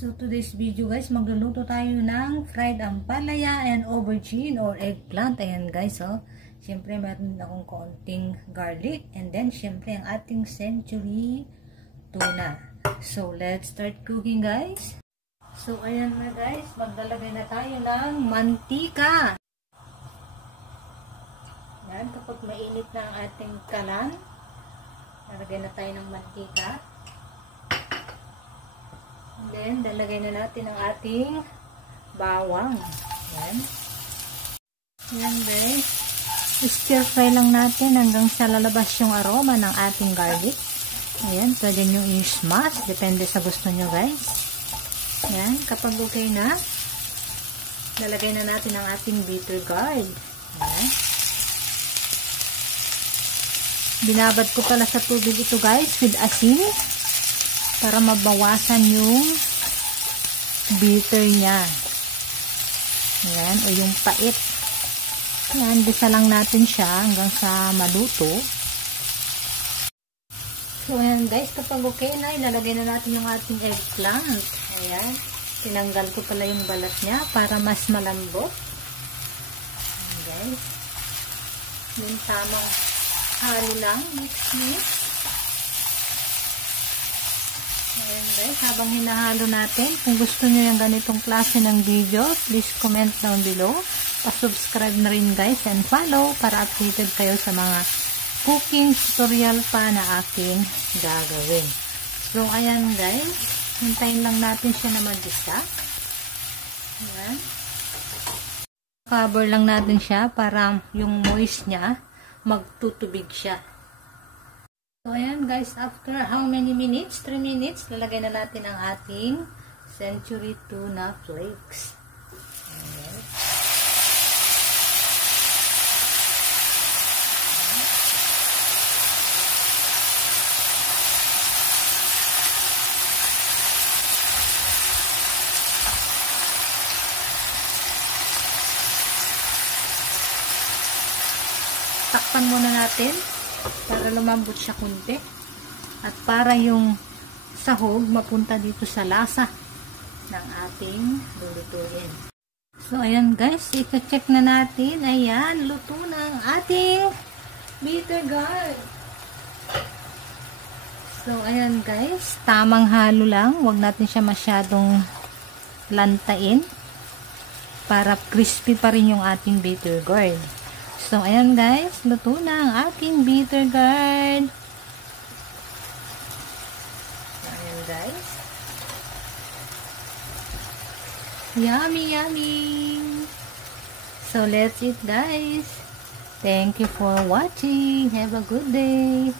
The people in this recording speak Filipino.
So today's video guys, magluluto tayo ng fried ampalaya and aubergine or eggplant. Ayan guys, oh. Siyempre meron akong konting garlic and then siyempre ang ating century tuna. So let's start cooking guys. So ayan na guys, maglalagay na tayo ng mantika. Ayan, kapag mainit na ang ating kalan, lalagay na tayo ng mantika. Then, dalagay na natin ang ating bawang. Ayan. Ayan guys. Stir fry lang natin hanggang sa lalabas yung aroma ng ating garlic. Ayan. Pwede nyo i-smash. Depende sa gusto nyo guys. Ayan. Kapag okay na, lalagay na natin ang ating bitter gourd. Ayan. Binabad ko pala sa tubig ito guys with asin. Para mabawasan yung bitter niya. Ayan, o yung pait. Ayan, bisa lang natin siya hanggang sa maluto. So, ayan guys, kapag okay na, ilalagay na natin yung ating eggplant. Ayan, tinanggal ko pala yung balat niya para mas malambot. Ayan guys. Yung tamang halo lang, mix. Ayan guys, habang hinahalo natin, kung gusto nyo yung ganitong klase ng video, please comment down below. Pa-subscribe na rin guys and follow para updated kayo sa mga cooking tutorial pa na aking gagawin. So ayan guys, hintayin lang natin siya na mag-isa. Ayan. Cover lang natin siya para yung moist niya magtutubig siya. So, ayan guys, after how many minutes? 3 minutes, lalagay na natin ang ating century tuna flakes. Ayan. Takpan muna natin para lumambot siya kunti at para yung sahog mapunta dito sa lasa ng ating lulutuin. So ayan guys, i-check na natin. Ayan, luto na ang ating bitter gourd. So ayan guys, tamang halo lang, huwag natin siya masyadong lantain para crispy pa rin yung ating bitter gourd. So, ayan guys, luto na ang aking bitter gourd. Ayan guys. Yummy, yummy. So, let's eat guys. Thank you for watching. Have a good day.